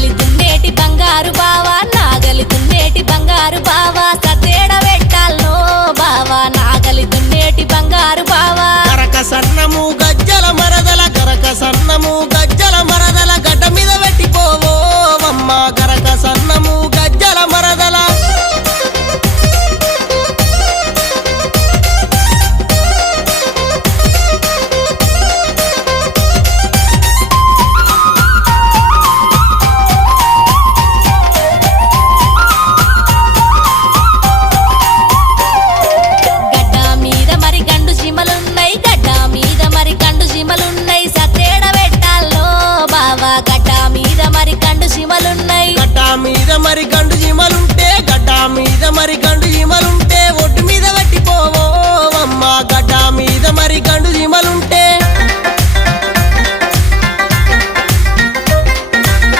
నాగలి దున్నేటి బంగారు బావా నాగలి దున్నేటి బంగారు బావా సతేడ పెట్టాల్లో బావా నాగలి దున్నేటి బంగారు బావా కరక సన్నము గజ్జల మరదల కరక సన్నము గజ్జల మరదల గడ్డ మీద పెట్టిపోవో అమ్మ కరక సన్నము గజ్జల మరదల గడ్డ మీద మరి గండు జిమలున్నాయి గడ్డ మీద మరి గండు జిమలున్నాయి సతేడ పెట్టాల్లో బావా గడ్డ మీద మరి గండు జిమలున్నాయి గడ్డ మీద మరి గండు జిమలుంటే గడ్డ మీద మరి గండు జిమలుంటే ఒడ్డు మీద పెట్టిపోవో అమ్మ గడ్డ మీద మరి గండు